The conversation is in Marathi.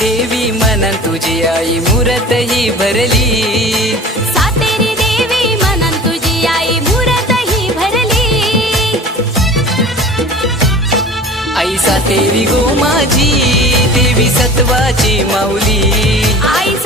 देवी मनात तुझी आई मूरत ही भरली। सातेरी देवी मनात तुझी आई मूरत ही भरली। आई सातेरी गो माझी देवी सत्वाची माऊली। आई